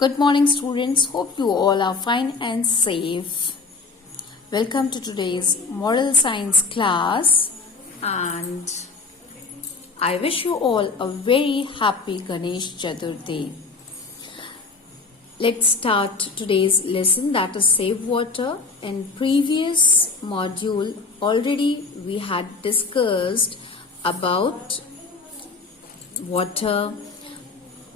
Good morning, students. Hope you all are fine and safe. Welcome to today's moral science class, and I wish you all a very happy Ganesh Chaturthi. Let's start today's lesson, that is save water. In previous module already we had discussed about water,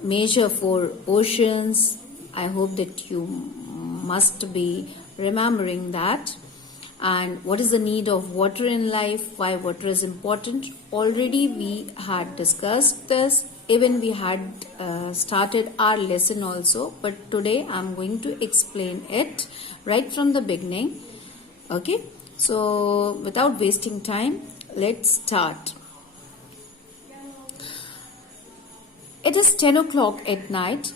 measure for oceans. I hope that you must be remembering that. And what is the need of water in life, why water is important. Already we had discussed this, even we had started our lesson also, but today I'm going to explain it right from the beginning. Okay, so without wasting time, let's start. It is 10 o'clock at night.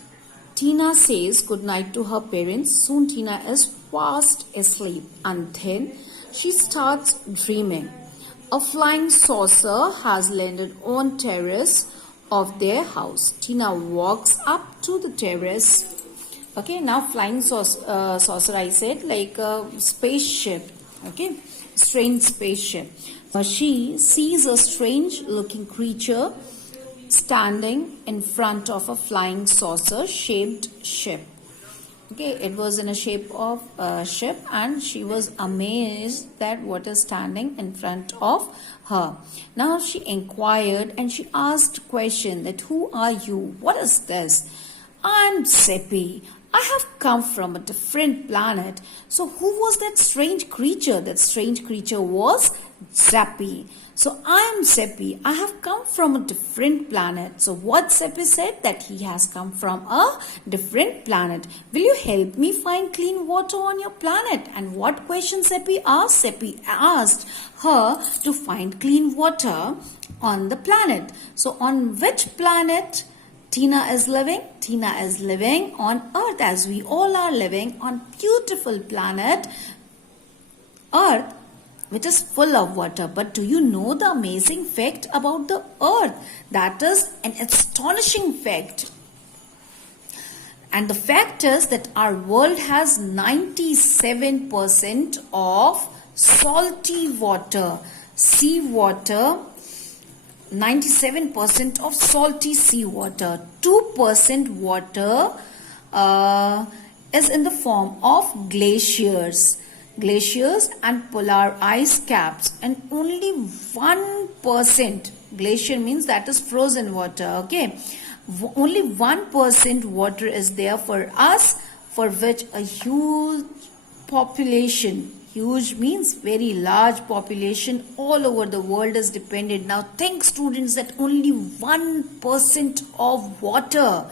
Tina says good night to her parents. Soon Tina is fast asleep, and then she starts dreaming. A flying saucer has landed on terrace of their house. Tina walks up to the terrace. Okay, now flying saucer I said, like a spaceship. Okay, strange spaceship. She sees a strange looking creature standing in front of a flying saucer shaped ship. Okay, it was in a shape of a ship, and she was amazed that what is standing in front of her. Now she inquired and she asked question that who are you? What is this? I'm Seppi. I have come from a different planet. So who was that strange creature? That strange creature was Seppi. So I am Seppi. I have come from a different planet. So what Seppi said? That he has come from a different planet. Will you help me find clean water on your planet? And what question Seppi asked? Seppi asked her to find clean water on the planet. So on which planet Tina is living? Tina is living on Earth, as we all are living on beautiful planet Earth, which is full of water. But do you know the amazing fact about the Earth? That is an astonishing fact. And the fact is that our world has 97% of salty water, sea water. 97% of salty seawater. 2% water is in the form of glaciers and polar ice caps, and only 1%, glacier means that is frozen water, okay, only 1% water is there for us, for which a huge population, huge means very large population all over the world is dependent. Now think, students, that only 1% of water,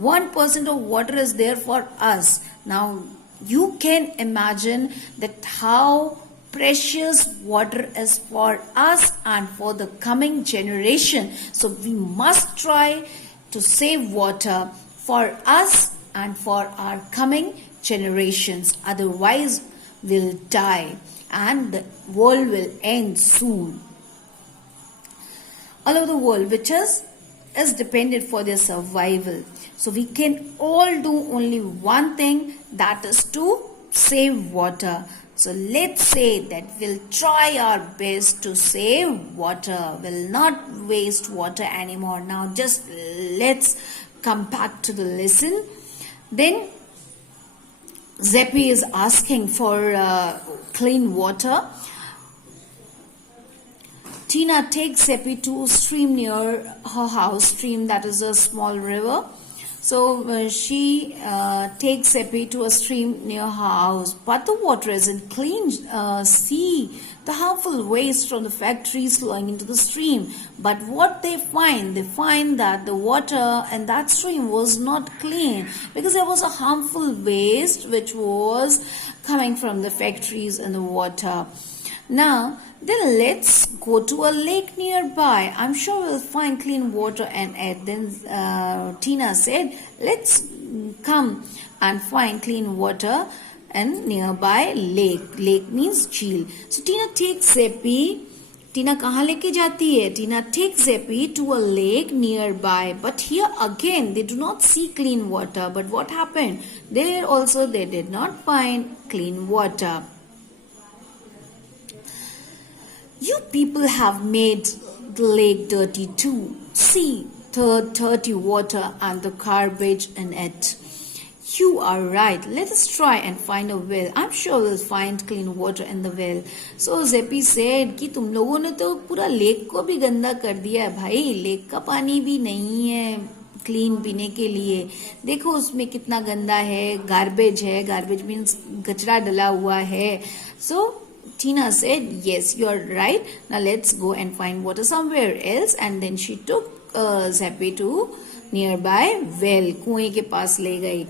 1% of water is there for us. Now you can imagine that how precious water is for us and for the coming generation. So we must try to save water for us and for our coming generations. Otherwise we'll die and the world will end soon. All over the world, which is dependent for their survival. So we can all do only one thing, that is to save water. So let's say that we'll try our best to save water. We'll not waste water anymore. Now just let's come back to the lesson. Then Seppi is asking for clean water. Tina takes Seppi to a stream near her house, stream that is a small river. So she takes Seppi to a stream near her house, but the water isn't clean. See the harmful waste from the factories flowing into the stream. But what they find that the water in that stream was not clean, because there was a harmful waste which was coming from the factories in the water. Now then let's go to a lake nearby. I'm sure we'll find clean water and it. Then Tina said, let's come and find clean water and nearby lake. Lake means jheel. So Tina takes Seppi टीना कहाँ लेके जाती है? टीना takes Zeppy to a lake nearby, but here again they do not see clean water. But what happened? There also they did not find clean water. You people have made the lake dirty too. See the dirty water and the garbage in it. You are right. Let us try and find a well. I'm sure we'll find clean water in the well. So Zeppy said कि तुम लोगों ने तो पूरा lake को भी गंदा कर दिया है भाई. लेक का पानी भी नहीं है क्लीन पीने के लिए. देखो उसमें कितना गंदा है. गार्बेज है. गार्बेज मीन्स कचरा डला हुआ है. So Tina said, yes, you are right. Now let's go and find water somewhere else. And then she took Zeppy to nearby well. कुएं के पास ले गई.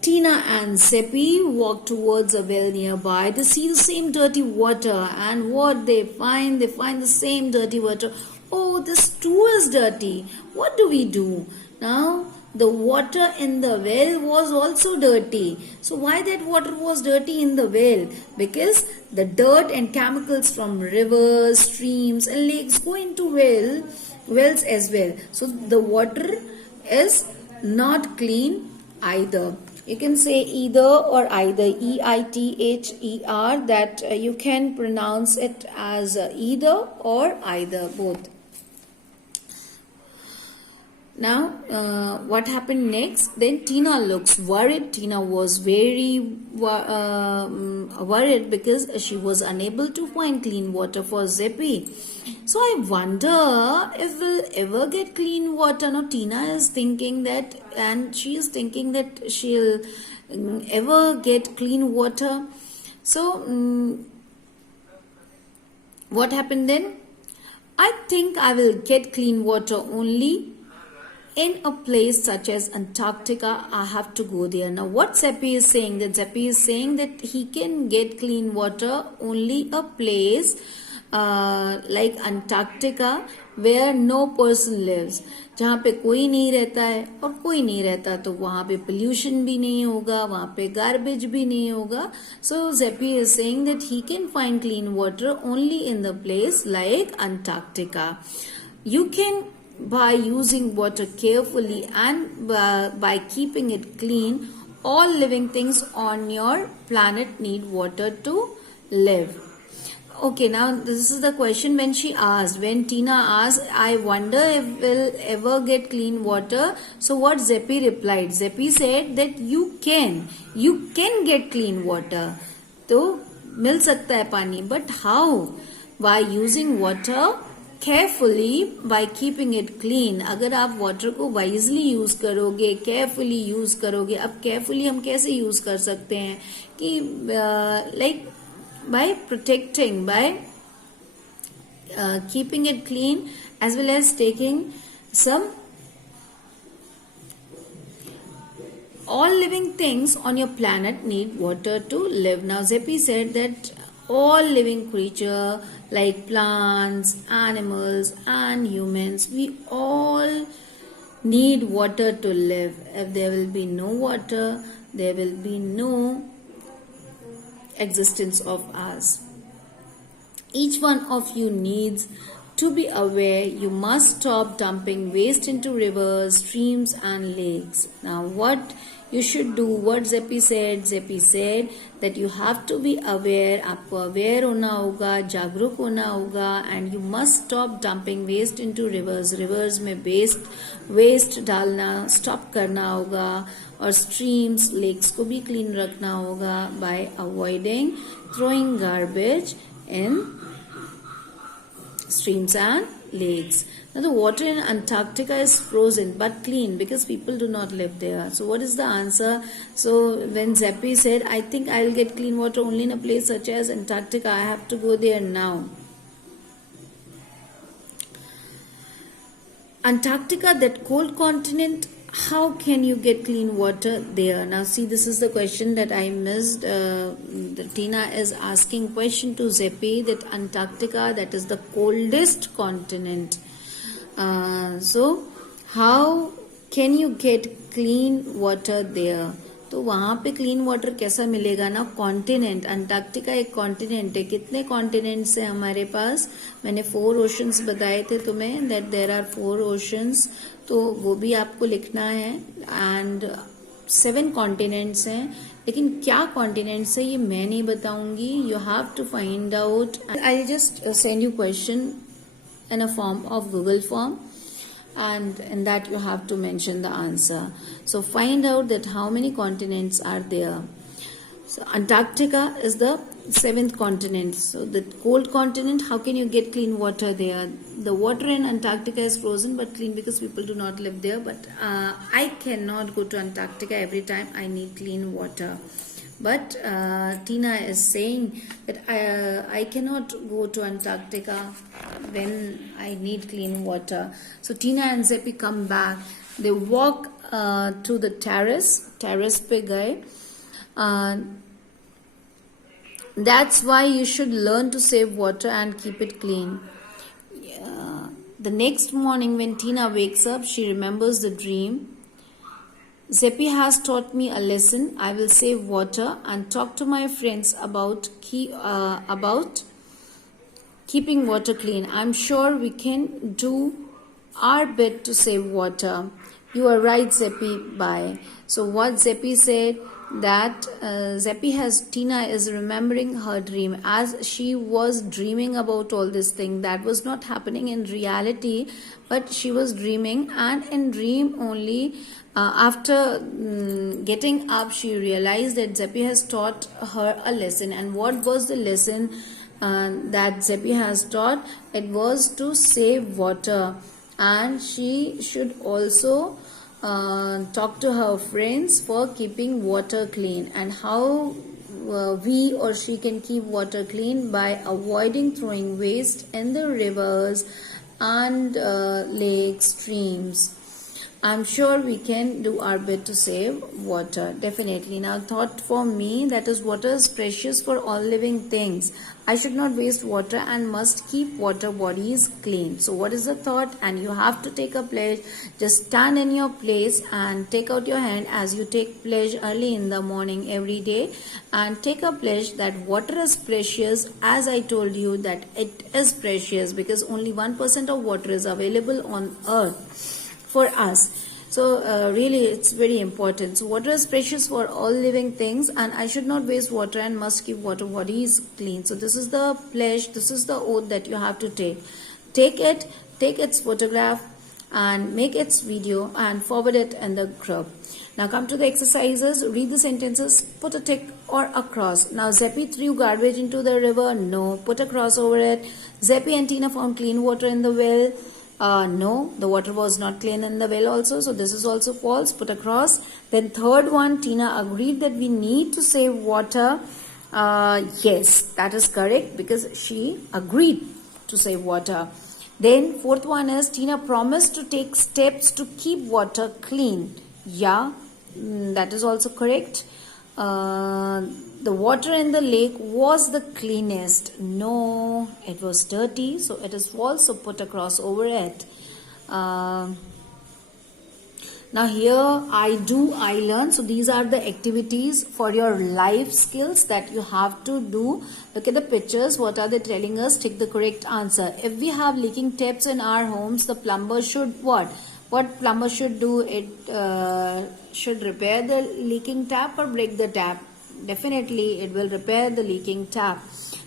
Tina and Zeppy walk towards a well nearby. They see the same dirty water, and what they find the same dirty water. Oh, this too is dirty. What do we do? Now, the water in the well was also dirty. So why that water was dirty in the well? Because the dirt and chemicals from rivers, streams and lakes go into wells as well. So the water is not clean either. You can say either or either, E-I-T-H-E-R, that you can pronounce it as either or either, both. Now, what happened next? Then Tina looks worried. Tina was very worried because she was unable to find clean water for Zeppy. So I wonder if we'll ever get clean water. Now Tina is thinking that, and she is thinking that she'll ever get clean water. So what happened then? I think I will get clean water only in a place such as Antarctica. I have to go there. Now what Zeppy is saying? That Zeppy is saying that he can get clean water only a place like Antarctica where no person lives. जहाँ पे कोई नहीं रहता है और कोई नहीं रहता तो वहाँ पे pollution भी नहीं होगा, वहाँ पे garbage भी नहीं होगा. So Zeppy is saying that he can find clean water only in the place like Antarctica. You can, by using water carefully and by keeping it clean, all living things on your planet need water to live. Okay, now this is the question when Tina asked, I wonder if we'll ever get clean water. So what Zeppy replied? Zeppy said that you can get clean water. तो मिल सकता है पानी, but how? By using water carefully, by keeping it clean. अगर आप water को wisely use करोगे, carefully use करोगे. अब carefully हम कैसे use कर सकते हैं कि like by protecting, by keeping it clean, as well as taking some. All living things on your planet need water to live. Now Zeppy said that all living creatures like plants, animals and humans, we all need water to live. If there will be no water, there will be no existence of us. Each one of you needs to be aware. You must stop dumping waste into rivers, streams and lakes. Now what you should do, what Zeppy said that you have to be aware. आपको aware होना होगा, जागरूक होना होगा, and you must stop dumping waste into rivers. Rivers में waste डालना stop करना होगा, और streams, lakes को भी clean रखना होगा by avoiding throwing garbage in streams and lakes. Now the water in Antarctica is frozen but clean because people do not live there. So what is the answer? So when Zeppy said, I think I'll get clean water only in a place such as Antarctica, I have to go there now. Antarctica, that cold continent, how can you get clean water there? Now see, this is the question that I missed. Tina is asking question to Zeppy that Antarctica, that is the coldest continent. So how can you get clean water there? तो वहां पे clean water कैसा मिलेगा ना. Continent, Antarctica एक continent है. कितने continents है हमारे पास? मैंने 4 ओशंस बताए थे तुम्हें, दैट देयर आर 4 ओशंस, तो वो भी आपको लिखना है. एंड 7 कॉन्टिनेंट्स हैं, लेकिन क्या कॉन्टिनेंट्स है ये मैं नहीं बताऊंगी. You have to find out. I just send you question in a form of Google form, and in that you have to mention the answer. So find out that how many continents are there. So Antarctica is the 7th continent. So the cold continent, how can you get clean water there? The water in Antarctica is frozen but clean because people do not live there. But I cannot go to Antarctica every time. I need clean water. But Tina is saying that I cannot go to Antarctica when I need clean water. So Tina and Zeppy come back. They walk to the terrace. Terrace pe gaye. That's why you should learn to save water and keep it clean. The next morning when Tina wakes up, she remembers the dream. Zeppy has taught me a lesson. I will save water and talk to my friends about keeping water clean. I'm sure we can do our bit to save water. You are right, Zeppy. Bye. So what Zeppy said, that Tina is remembering her dream as she was dreaming about all this thing that was not happening in reality, but she was dreaming, and in dream only after getting up she realized that Zeppy has taught her a lesson. And what was the lesson that Zeppy has taught? It was to save water, and she should also talk to her friends for keeping water clean. And how we or she can keep water clean? By avoiding throwing waste in the rivers and lakes, streams. I'm sure we can do our bit to save water. Definitely. Now, thought for me, that is, water is precious for all living things. I should not waste water and must keep water bodies clean. So what is the thought? And you have to take a pledge. Just stand in your place and take out your hand as you take pledge early in the morning every day, and take a pledge that water is precious. As I told you that it is precious because only 1% of water is available on earth for us. So really it's very important. So water is precious for all living things, and I should not waste water and must keep water bodies clean. So this is the pledge, this is the oath that you have to take. Take its photograph and make its video and forward it in the group. Now come to the exercises. Read the sentences, put a tick or a cross. Now Zeppy threw garbage into the river. No. Put a cross over it. Zeppy and Tina found clean water in the well. No, the water was not clean in the well also, so this is also false. Put a cross. Then third one, Tina agreed that we need to save water. Yes, that is correct because she agreed to save water. Then fourth one is Tina promised to take steps to keep water clean. Yeah, that is also correct. The water in the lake was the cleanest. No, it was dirty, so it is false. So put a cross over it. Now here I do, I learn. So these are the activities for your life skills that you have to do. Look at the pictures. What are they telling us? Take the correct answer. If we have leaking taps in our homes, the plumber should what? What plumber should do? It should repair the leaking tap or break the tap. Definitely it will repair the leaking tap.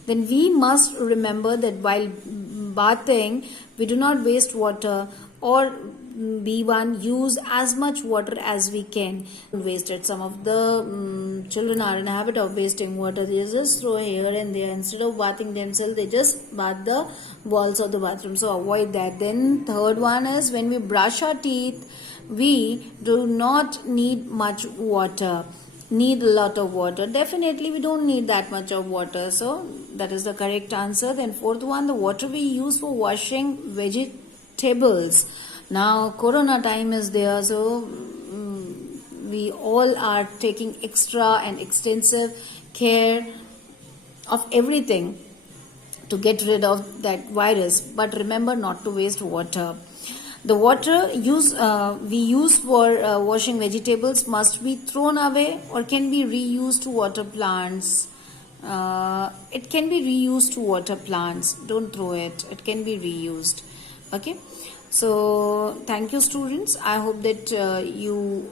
Then we must remember that while bathing we do not waste water, or B1 use as much water as we can. Wasted. Some of the children are in a habit of wasting water. They just throw here and there. Instead of bathing themselves, they just bath the walls of the bathroom. So avoid that. Then third one is when we brush our teeth, we do not need much water. Need a lot of water. Definitely we don't need that much of water. So that is the correct answer. Then fourth one, the water we use for washing vegetables. Now corona time is there, so we all are taking extra and extensive care of everything to get rid of that virus. But remember not to waste water. The water we use for washing vegetables must be thrown away or can be reused to water plants. It can be reused to water plants. Don't throw it. It can be reused. Okay. So thank you, students. I hope that you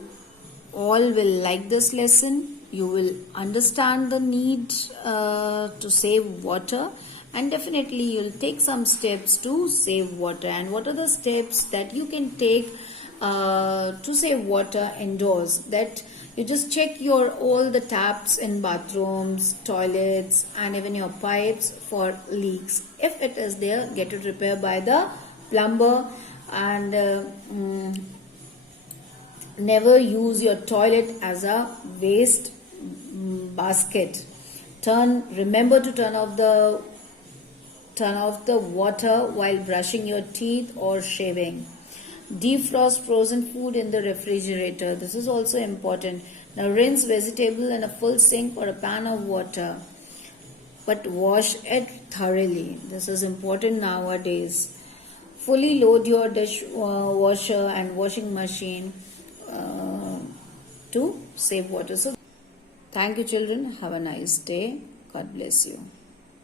all will like this lesson. You will understand the need to save water, and definitely you'll take some steps to save water. And what are the steps that you can take to save water indoors? That you just check your all the taps in bathrooms, toilets, and even your pipes for leaks. If it is there, get it repaired by the plumber. And never use your toilet as a waste basket. Remember to turn off the water while brushing your teeth or shaving. Defrost frozen food in the refrigerator. This is also important. Now rinse vegetable in a full sink or a pan of water, but wash it thoroughly. This is important nowadays. Fully load your dishwasher and washing machine to save water. So thank you, children. Have a nice day. God bless you.